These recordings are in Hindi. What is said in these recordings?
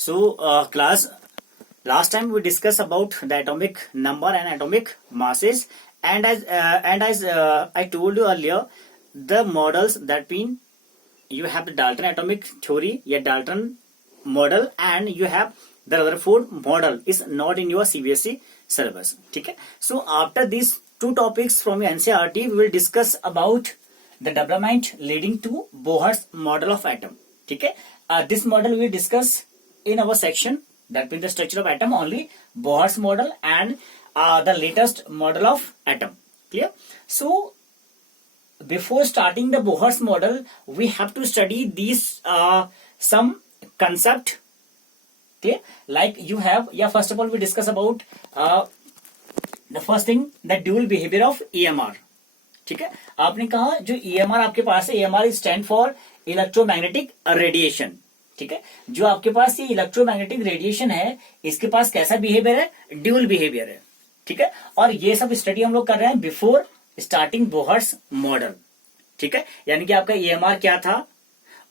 So, class, last time we discussed about the atomic number and atomic masses, and as I told you earlier, the models that mean you have the Dalton atomic theory, yeah, Dalton model, and you have the Rutherford model is not in your CBSE syllabus. Okay. So after these two topics from your NCERT, we will discuss about the development leading to Bohr's model of atom. Okay. This model we will discuss in our section, that means the structure of atom only, Bohr's model and the latest model of atom. Clear? So before starting the Bohr's model, we have to study these some concept. Okay, like you have, yeah, first of all we discuss about the first thing, the dual behavior of EMR. ठीक है, आपने कहा जो EMR आपके पास है, EMR stand for electromagnetic radiation. ठीक है, जो आपके पास ये इलेक्ट्रोमैग्नेटिक रेडिएशन है, इसके पास कैसा बिहेवियर है? ड्यूल बिहेवियर है. ठीक है, और ये सब स्टडी हम लोग कर रहे हैं बिफोर स्टार्टिंग बोहर्स मॉडल. ठीक है, यानी कि आपका EMR क्या था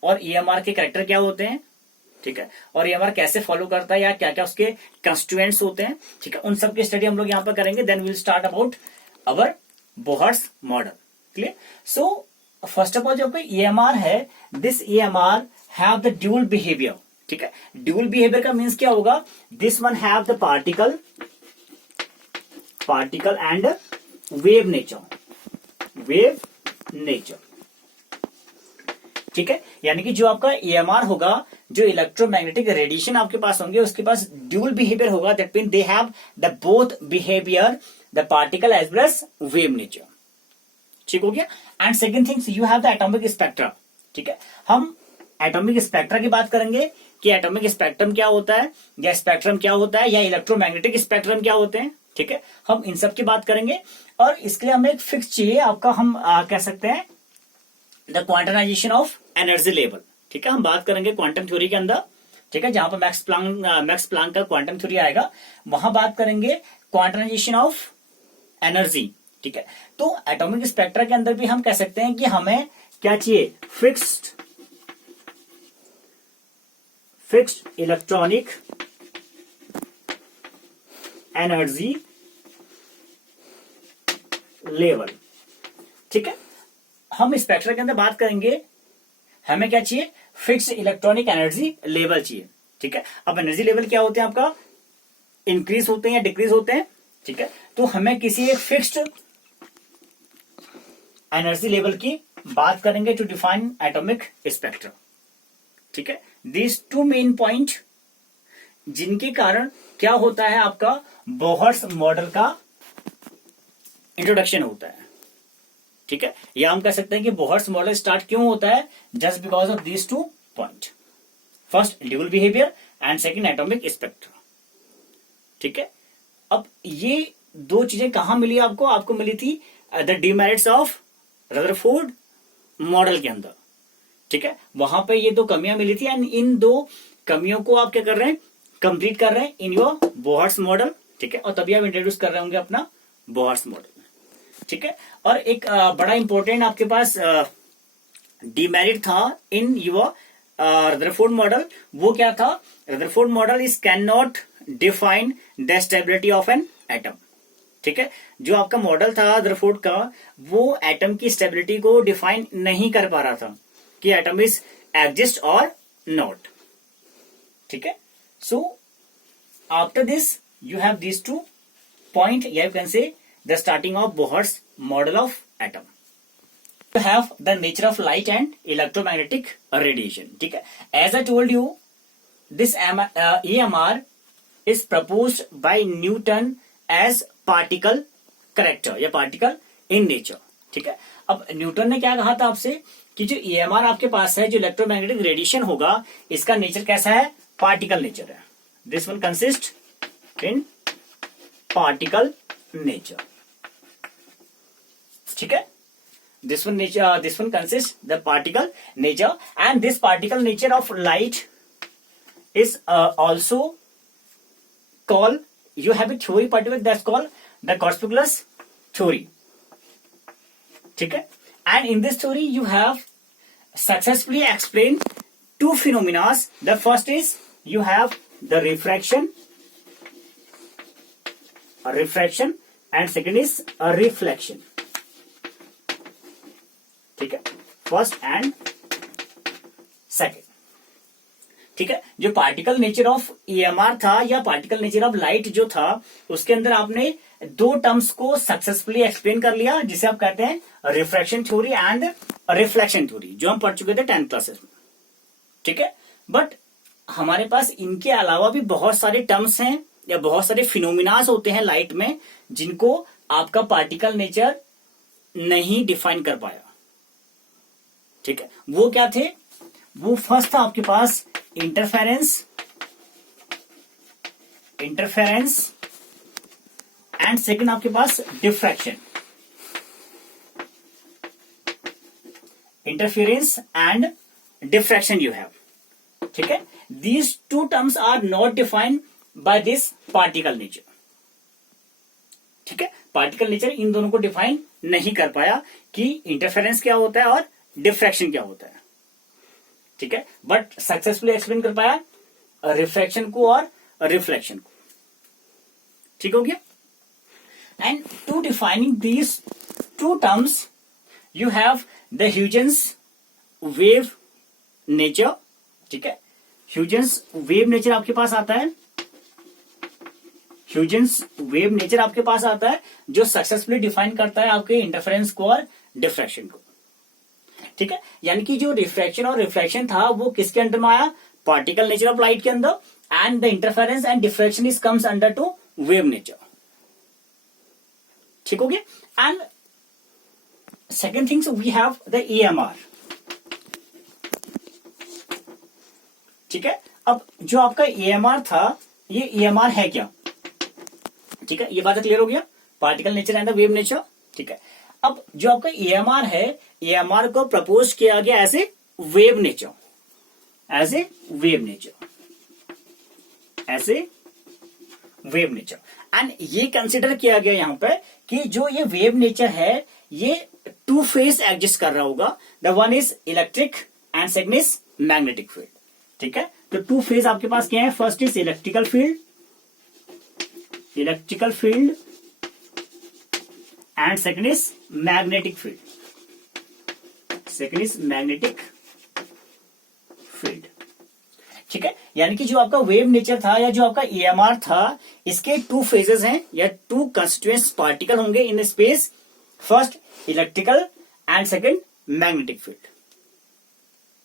और EMR के कैरेक्टर क्या होते हैं. ठीक है, और EMR कैसे फॉलो करता है या क्या क्या उसके कंस्टिट्यूएंट्स होते हैं. ठीक है, उन सब की स्टडी हम लोग यहाँ पर करेंगे. Then will start about our Bohr's model. Clear? So first of all जो EMR है, this EMR have the dual behaviour. ठीक है, ड्यूल बिहेवियर का मीन्स क्या होगा? This one have the particle and wave nature. ठीक है, यानी कि जो आपका EMR होगा, जो इलेक्ट्रोमैग्नेटिक रेडिएशन आपके पास होंगे, उसके पास ड्यूल बिहेवियर होगा. That mean they have the both behaviour, the particle as well as wave nature. ठीक हो गया. And second things, you have the atomic spectra. ठीक है, हम एटॉमिक स्पेक्ट्रा की बात करेंगे कि एटॉमिक स्पेक्ट्रम क्या होता है, या स्पेक्ट्रम क्या होता है, या इलेक्ट्रोमैग्नेटिक स्पेक्ट्रम क्या होते हैं. ठीक है, हम इन सब की बात करेंगे. और इसके लिए हमें एक फिक्स चाहिए आपका, हम कह सकते हैं the quantization of energy level. ठीक है, हम बात करेंगे क्वांटम थ्योरी के अंदर. ठीक है, जहां पर मैक्स प्लांक का क्वांटम थ्योरी आएगा, वहां बात करेंगे क्वांटाइजेशन ऑफ एनर्जी. ठीक है, तो एटॉमिक स्पेक्ट्रा के अंदर भी हम कह सकते हैं कि हमें क्या चाहिए? Fixed electronic energy level. ठीक है, हम स्पेक्ट्रा के अंदर बात करेंगे, हमें क्या चाहिए? फिक्स्ड इलेक्ट्रॉनिक एनर्जी लेवल चाहिए. ठीक है, अब एनर्जी लेवल क्या होते हैं आपका? इंक्रीज होते हैं या डिक्रीज होते हैं. ठीक है, तो हमें किसी एक फिक्स्ड एनर्जी लेवल की बात करेंगे टू डिफाइन एटॉमिक स्पेक्ट्रा. ठीक है, दिस टू मेन पॉइंट, जिनके कारण क्या होता है, आपका बोहर्स मॉडल का इंट्रोडक्शन होता है. ठीक है, या हम कह सकते हैं कि बोहर्स मॉडल स्टार्ट क्यों होता है? Just because of these two point. First dual behaviour and second atomic spectra. ठीक है, अब ये दो चीजें कहां मिली आपको? आपको मिली थी the demerits of Rutherford model के अंदर. ठीक है, वहां पे ये दो कमियां मिली थी, एंड इन दो कमियों को आप क्या कर रहे हैं? कंप्लीट कर रहे हैं इन योर बोहर्स मॉडल. ठीक है, और तभी आप इंट्रोड्यूस कर रहे होंगे अपना बोहर्स मॉडल. ठीक है, और एक बड़ा इंपॉर्टेंट आपके पास डिमेरिट था इन योर रदरफोर्ड मॉडल. वो क्या था? Rutherford model is can not define the stability of an atom. ठीक है, जो आपका मॉडल था रदरफोर्ड का, वो एटम की स्टेबिलिटी को डिफाइन नहीं कर पा रहा था कि एटम इज एग्जिस्ट और नॉट. ठीक है, so after this you have this two point, you can से the starting of Bohr's model of atom. You have the nature of light and electromagnetic radiation. ठीक है, as I told you, this EMR is proposed by Newton as particle character या particle in nature. ठीक है, अब न्यूटन ने क्या कहा था आपसे कि जो EMR आपके पास है, जो इलेक्ट्रोमैग्नेटिक रेडिएशन होगा, इसका नेचर कैसा है? पार्टिकल नेचर है. This one consist in particle nature. ठीक है, this one consists the particle nature, and this particle nature of light is also called, you have a theory particle that's called the Corpusculus theory. ठीक है, and in this theory you have successfully explained two phenomena. The first is you have the refraction, and second is a reflection. ठीक है, फर्स्ट एंड सेकेंड. ठीक है, जो पार्टिकल नेचर ऑफ ईएमआर था या पार्टिकल नेचर ऑफ लाइट जो था, उसके अंदर आपने दो टर्म्स को सक्सेसफुली एक्सप्लेन कर लिया, जिसे आप कहते हैं refraction theory and reflection theory, जो हम पढ़ चुके थे 10th क्लासेस में. ठीक है, बट हमारे पास इनके अलावा भी बहुत सारे टर्म्स हैं या बहुत सारे फिनोमिनास होते हैं लाइट में, जिनको आपका पार्टिकल नेचर नहीं डिफाइन कर पाया. ठीक है, वो क्या थे? वो फर्स्ट था आपके पास इंटरफेरेंस एंड सेकंड आपके पास diffraction. Interference and diffraction you have. ठीक है, these two terms are not defined by this particle nature. ठीक है, पार्टिकल नेचर इन दोनों को डिफाइन नहीं कर पाया कि इंटरफेरेंस क्या होता है और डिफ्रैक्शन क्या होता है. ठीक है, बट सक्सेसफुली एक्सप्लेन कर पाया रिफ्रैक्शन को और रिफ्लेक्शन को. ठीक हो गया. And to defining these two terms you have the Huygens wave nature. ठीक है, ह्यूजेंस वेव नेचर आपके पास आता है. ह्यूजेंस वेव नेचर आपके पास आता है जो सक्सेसफुली डिफाइन करता है आपके इंटरफेरेंस को और डिफ्रैक्शन को. ठीक है, यानी कि जो रिफ्रैक्शन और रिफ्लेक्शन था वो किसके अंडर में आया? पार्टिकल नेचर ऑफ लाइट के अंदर. And the interference and diffraction is comes under to wave nature. ठीक हो गया. And second things we have the EMR. ठीक है, अब जो आपका ईएमआर था, ये ईएमआर है क्या? ठीक है, ये बात क्लियर हो गया, particle nature and the wave nature. ठीक है, अब जो आपका ईएमआर है, ईएमआर को प्रपोज किया गया as a wave nature, and ये कंसिडर किया गया यहां पे कि जो ये वेव नेचर है ये टू फेज एग्जिस्ट कर रहा होगा. The one is electric and second is magnetic field. ठीक है, तो टू फेज आपके पास क्या है? First is electrical field and second is magnetic field. ठीक है, यानी कि जो आपका वेव नेचर था या जो आपका ईएमआर था, इसके टू फेजेस हैं या टू कंस्टिट्यूएंट पार्टिकल होंगे in space. First electrical and second magnetic field.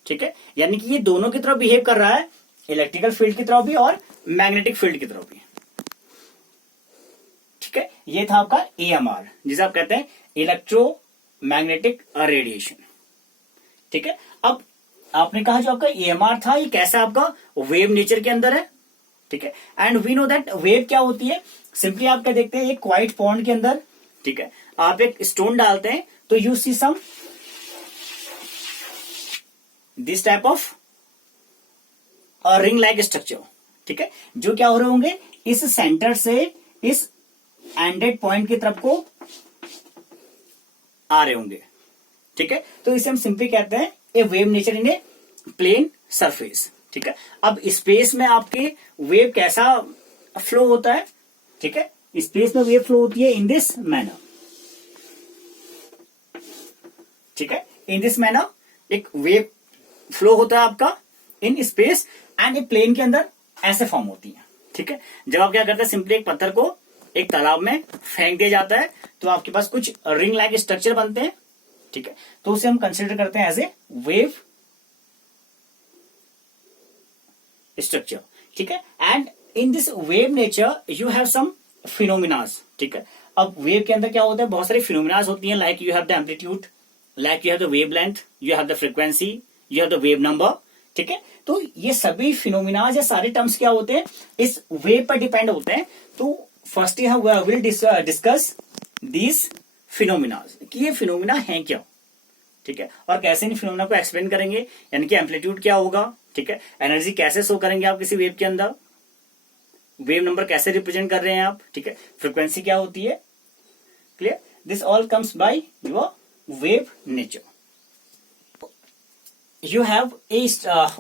ठीक है, यानी कि ये दोनों की तरफ बिहेव कर रहा है, इलेक्ट्रिकल फील्ड की तरफ भी और मैग्नेटिक फील्ड की तरफ भी. ठीक है, ये था आपका ईएमआर, जिसे आप कहते हैं इलेक्ट्रोमैग्नेटिक रेडिएशन. ठीक है, अब आपने कहा जो आपका ईएमआर था ये कैसा आपका वेव नेचर के अंदर है. ठीक है, and we know that wave क्या होती है. सिंपली आप क्या देखते हैं, एक व्हाइट पॉन्ड के अंदर, ठीक है, आप एक स्टोन डालते हैं तो you see some this type of ring like structure. ठीक है, जो क्या हो रहे होंगे, इस सेंटर से इस एंडेड पॉइंट की तरफ को आ रहे होंगे. ठीक है, तो इसे हम सिंपली कहते हैं a wave nature in a plane surface. ठीक है, अब स्पेस में आपके वेव कैसा फ्लो होता है? ठीक है, स्पेस में वेव फ्लो होती है इन दिस मैनर. ठीक है, इन दिस मैनर एक वेव फ्लो होता है आपका in space and a plane के अंदर ऐसे फॉर्म होती है. ठीक है, जब आप क्या करते हैं, सिंपली एक पत्थर को एक तालाब में फेंक दिया जाता है तो आपके पास कुछ रिंग लाइक स्ट्रक्चर बनते हैं. ठीक है, तो उसे हम कंसिडर करते हैं एज ए वेव स्ट्रक्चर. ठीक है, and in this wave nature you have some phenomenas. ठीक है, अब वेव के अंदर क्या होता है, बहुत सारी फिनोमिनास होती हैं. Like you have the amplitude, like you have the wave length, you have the frequency, you have the wave number. ठीक है, तो ये सभी फिनोमिनास या सारे टर्म्स क्या होते हैं, इस वेव पर डिपेंड होते हैं. तो first will discuss these phenomenas कि ये फिनोमिना है क्या. ठीक है, और कैसे इन फिनोमिना को एक्सप्लेन करेंगे, यानी कि एम्पलीट्यूड क्या होगा. ठीक है, एनर्जी कैसे शो करेंगे आप किसी वेव के अंदर, वेव नंबर कैसे रिप्रेजेंट कर रहे हैं आप. ठीक है, फ्रीक्वेंसी क्या होती है. Clear, this all comes by your wave nature. You have a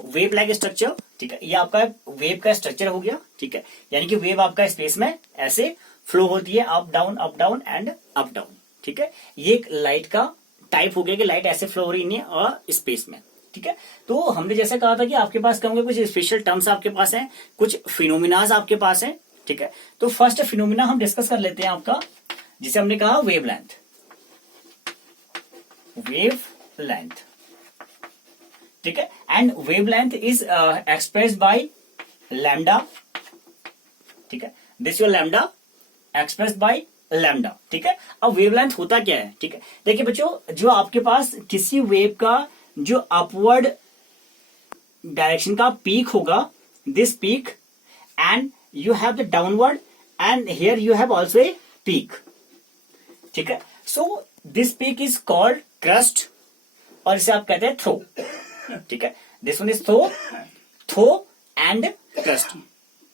wave like structure, ठीक है, ये आपका वेव का स्ट्रक्चर हो गया, ठीक है, यानी कि वेव आपका स्पेस में ऐसे फ्लो होती है, up down and up down, ठीक है। ये एक लाइट का टाइप हो गया कि लाइट ऐसे फ्लो हो रही है और स्पेस में, ठीक है। तो हमने जैसे कहा था कि आपके पास क्या होंगे, कुछ स्पेशल टर्म्स आपके पास हैं, कुछ फिनोमिनाज आपके पास हैं, ठीक है। तो फर्स्ट फिनोमिना हम डिस्कस कर लेते हैं आपका, जिसे हमने कहा वेवलेंथ। वेवलेंथ, ठीक है, and wavelength is expressed by lambda, ठीक है, this your lambda expressed by lambda, ठीक है। अब वेवलेंथ होता क्या है, ठीक है, देखिए बच्चों, जो आपके पास किसी वेव का जो अपवर्ड डायरेक्शन का पीक होगा, this peak, and you have the downward and here you have also a peak, ठीक है। So this peak is called crust, और इसे आप कहते हैं थ्रो, ठीक है। This one is throw and crust,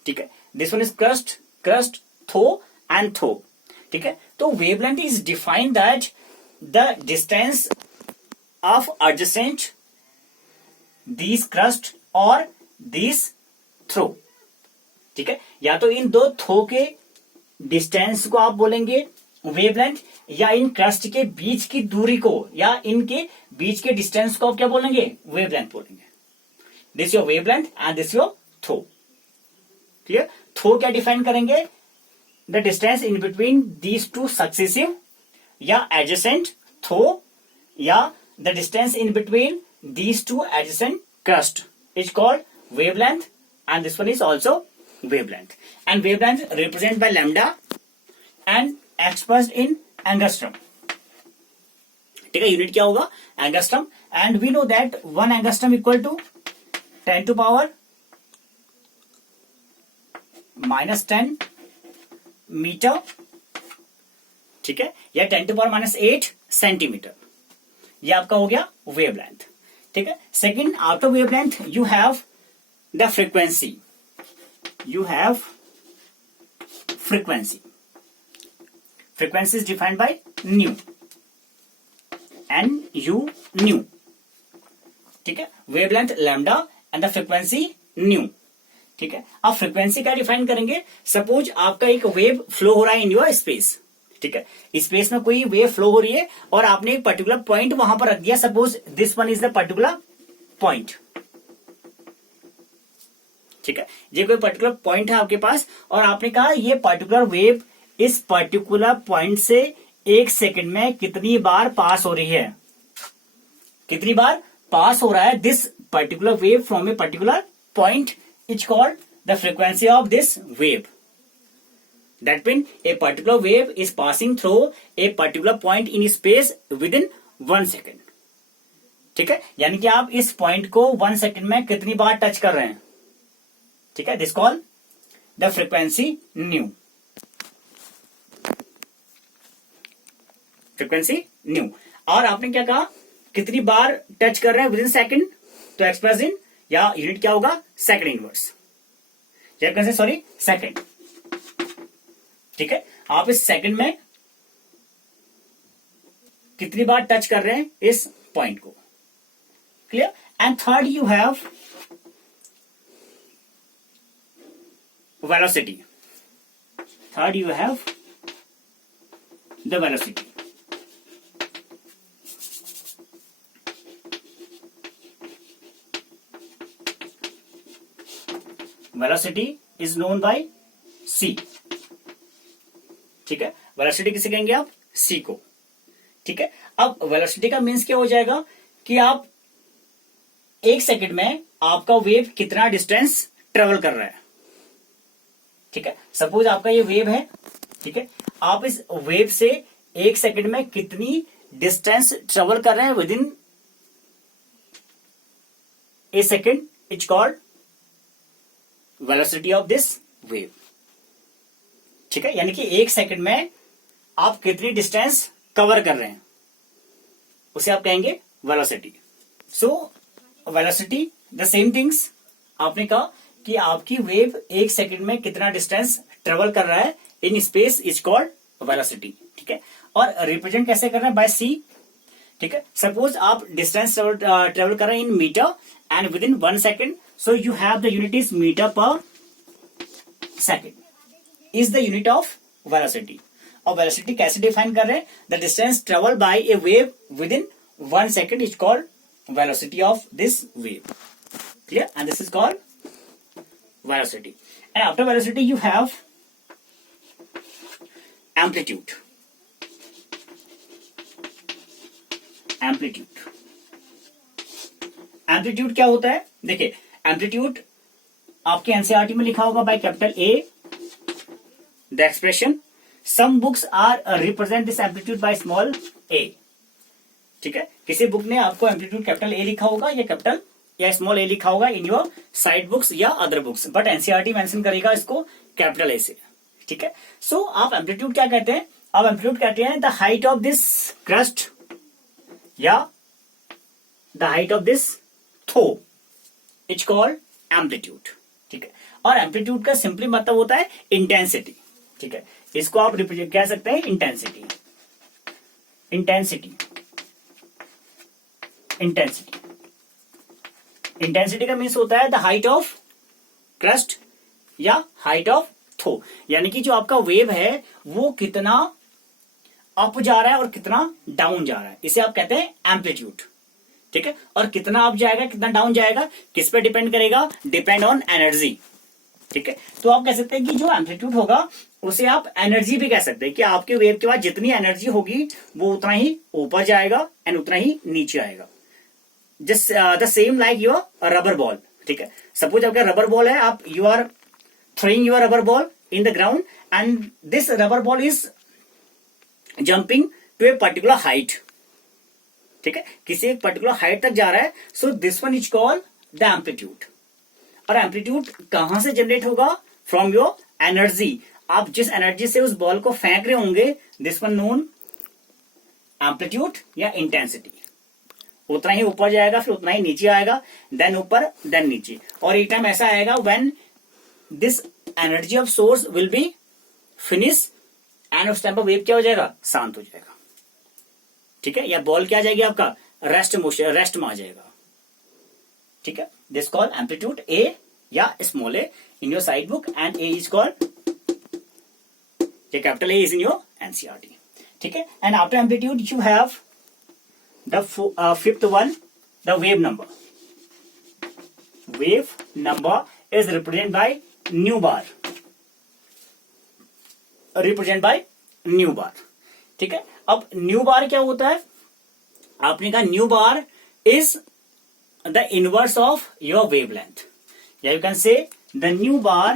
ठीक है। This one is crust throw and throw, ठीक है। तो wavelength is defined that the distance of adjacent this crust और दिस थ्रो, ठीक है। या तो इन दो थ्रो के डिस्टेंस को आप बोलेंगे वेवलेंथ, या इन क्रस्ट के बीच की दूरी को या इनके बीच के डिस्टेंस को आप क्या बोलेंगे, वेवलेंथ बोलेंगे। This your wavelength and this your throw, clear. Throw क्या डिफाइन करेंगे, the distance in between these two successive या एडजेसेंट थ्रो, या the distance in between these two adjacent crust is called wavelength, and this one is also wavelength, and wavelength represented by lambda and expressed in angstrom, ठीक है। यूनिट क्या होगा, angstrom, and we know that 1 angstrom equal to 10 to power -10 metre, ठीक है, या 10 to power -8 सेंटीमीटर, ये आपका हो गया वेवलेंथ, ठीक है। Second, after wavelength you have the frequency, you have frequency. Frequency is defined by nu, nu, ठीक है। Wavelength lambda and the frequency new, ठीक है। अब फ्रीक्वेंसी क्या डिफाइन करेंगे, सपोज आपका एक वेव फ्लो हो रहा है इन योर स्पेस, ठीक है, स्पेस में कोई वेव फ्लो हो रही है और आपने एक पर्टिकुलर पॉइंट वहां पर रख दिया, suppose this one is the particular point, ठीक है। ये कोई पर्टिकुलर पॉइंट है आपके पास और आपने कहा ये पर्टिकुलर वेव इस पर्टिकुलर पॉइंट से 1 सेकंड में कितनी बार पास हो रही है, कितनी बार पास हो रहा है this particular wave from a particular point is called the frequency of this wave. That means a particular wave is passing through a particular point in space within 1 second, ठीक है। यानी कि आप इस पॉइंट को 1 सेकंड में कितनी बार टच कर रहे हैं, ठीक है, this call the frequency new, frequency new. और आपने क्या कहा, कितनी बार टच कर रहे हैं विद इन सेकेंड, तो एक्सप्रेस इन या यूनिट क्या होगा, सेकेंड इनवर्स, या कैसे सॉरी सेकेंड, ठीक है। आप इस सेकंड में कितनी बार टच कर रहे हैं इस पॉइंट को, clear. And third you have velocity, third you have the velocity, velocity is known by C, ठीक है। वेलोसिटी किसे कहेंगे आप, सी को, ठीक है। अब वेलोसिटी का मीन्स क्या हो जाएगा कि आप 1 सेकंड में आपका वेव कितना डिस्टेंस ट्रेवल कर रहा है, ठीक है। सपोज आपका ये वेव है, ठीक है, आप इस वेव से 1 सेकंड में कितनी डिस्टेंस ट्रेवल कर रहे हैं with in A second is called velocity of this wave, ठीक है। यानी कि 1 सेकंड में आप कितनी डिस्टेंस कवर कर रहे हैं उसे आप कहेंगे velocity. So velocity the same things, आपने कहा कि आपकी वेव 1 सेकंड में कितना डिस्टेंस ट्रेवल कर रहा है in space is called velocity, ठीक है। और रिप्रेजेंट कैसे कर रहे हैं, बाय सी, ठीक है। सपोज आप डिस्टेंस ट्रेवल कर रहे हैं in metre and within 1 second, so you have the unit is metre per second is the unit of velocity. और वेलोसिटी कैसे डिफाइन कर रहे हैं? The distance travel by a wave within 1 second is called velocity of this wave. Clear? And this is called velocity. And after velocity you have amplitude. Amplitude. Amplitude क्या होता है? देखिए, amplitude आपके एनसीईआरटी में लिखा होगा by capital A. The expression some books are represent this amplitude by small a. ठीक है, किसी बुक ने आपको एम्पलीट्यूड कैपिटल ए लिखा होगा या कैपिटल या स्मॉल ए लिखा होगा इन योर साइड बुक्स या other books, but NCERT mention करेगा इसको कैपिटल ए से। ठीक है, सो आप एम्पलीट्यूड क्या कहते हैं? आप एम्पलीट्यूड कहते हैं the height of this crest या the height of this trough is called amplitude. ठीक है, और एम्पलीट्यूड का सिंपली मतलब होता है इंटेंसिटी। ठीक है, इसको आप कह सकते हैं इंटेंसिटी। इंटेंसिटी इंटेंसिटी इंटेंसिटी का मीन्स होता है द हाइट ऑफ क्रस्ट या हाइट ऑफ थ्रो, यानी कि जो आपका वेव है वो कितना अप जा रहा है और कितना डाउन जा रहा है, इसे आप कहते हैं एम्पलीट्यूड। ठीक है, और कितना अप जाएगा कितना डाउन जाएगा किस पे डिपेंड करेगा? Depend on energy. ठीक है, तो आप कह सकते हैं कि जो एम्पलीट्यूड होगा उसे आप एनर्जी भी कह सकते हैं कि आपके वेव के बाद जितनी एनर्जी होगी वो उतना ही ऊपर जाएगा एंड उतना ही नीचे आएगा। Just the same like your rubber ball. ठीक है, सपोज आपका रबर बॉल है, आप you are throwing your rubber ball in the ground and this rubber ball is jumping to a particular height. ठीक है, किसी एक पर्टिकुलर हाइट तक जा रहा है, so this one is called the amplitude. और एम्पलीट्यूड कहां से जनरेट होगा? From your energy. आप जिस एनर्जी से उस बॉल को फेंक रहे होंगे, दिस वन नोन एम्पलीट्यूड या इंटेंसिटी। उतना ही ऊपर जाएगा फिर उतना ही नीचे आएगा, देन ऊपर देन नीचे। और एक टाइम ऐसा आएगा when this energy of source will be finish and उस टाइम पर वेव क्या हो जाएगा? शांत हो जाएगा। ठीक है, या बॉल क्या आ जाएगी आपका? रेस्ट मोशन, रेस्ट में आ जाएगा। ठीक है, दिस कॉल्ड एम्पलीट्यूड ए या small A in your side book and A is called capital A is in your NCERT. ठीक है, and after amplitude you have the fifth one, the wave number. Wave number is represented by nu bar. Represented by nu bar. ठीक है, अब nu bar क्या होता है? आपने कहा nu bar is the inverse of your wavelength. या you can say the nu bar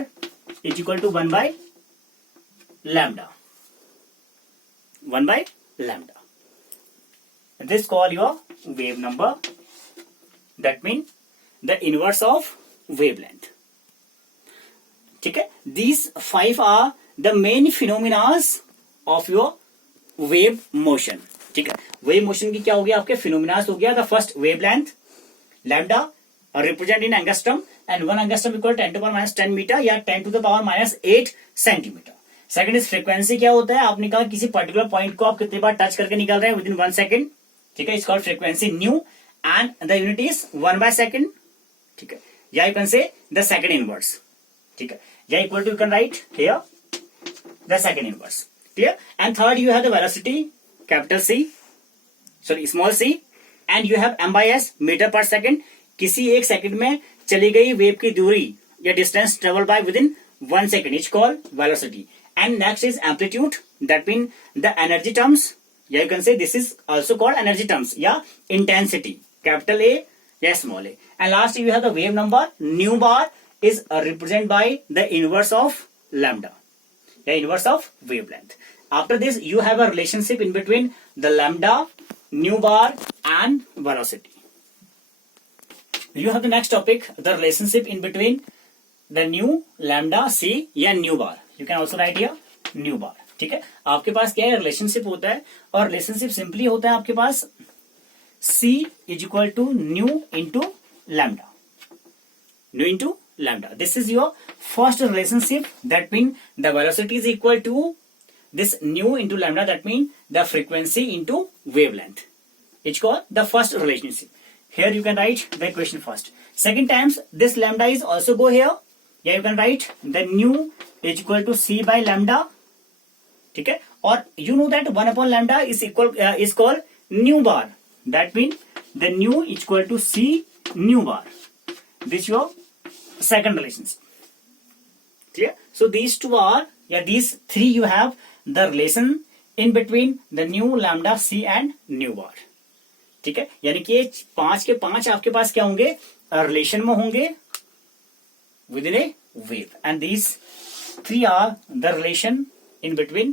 is equal to 1 by lambda. 1 by lambda. This call your wave number. That means the inverse of wavelength. ठीक है, these 5 are the main phenomena of your wave motion. ठीक है, wave motion की क्या हो गया? आपके phenomena हो गया the first wavelength lambda represent in angstrom and 1 angstrom equal 10 to the power minus 10 meter या 10 to the power minus 8 centimeter. Second is frequency. क्या होता है? आपने कहा किसी पर्टिकुलर पॉइंट को आप कितनी बार टच करके निकल रहे हैं विद इन 1 सेकेंड। ठीक है, it's called frequency nu and the unit is 1 by second. ठीक है, या you can say the second inverse. ठीक है, या equal to you can write here the second inverse. Clear? And third you have the velocity capital C, sorry small C, and you have m/s metre per second. किसी एक सेकेंड में चली गई वेव की दूरी या distance travel bye with in 1 second is called velocity. And next is amplitude, that means the energy terms. Yeah, you can say this is also called energy terms. Yeah, intensity, capital A, yeah, small a. And last you have the wave number. Nu bar is represented by the inverse of lambda. Yeah, inverse of wavelength. After this, you have a relationship in between the lambda, nu bar, and velocity. You have the next topic, the relationship in between the nu, lambda, c, yeah, nu bar. You can also write here nu bar. ठीक है, आपके पास क्या है? रिलेशनशिप होता है, और रिलेशनशिप सिंपली होता है आपके पास c is equal to nu into lambda. Nu into lambda, this is your first relationship. That mean the velocity is equal to this nu into lambda, that mean the frequency into wavelength. is called the first relationship. Here you can write the equation first. Second times this lambda is also go here. Yeah, you can write the nu is equal to c by lambda. ठीक है, और you know that 1 upon lambda is called nu bar. That means the nu is equal to c nu bar. This your second relationship. Clear? So these two are, these three you have the relation in between the nu, lambda, c and nu bar. ठीक है, यानी कि 5 के 5 आपके पास क्या होंगे, रिलेशन में होंगे with in a wave, and these 3 are the relation in between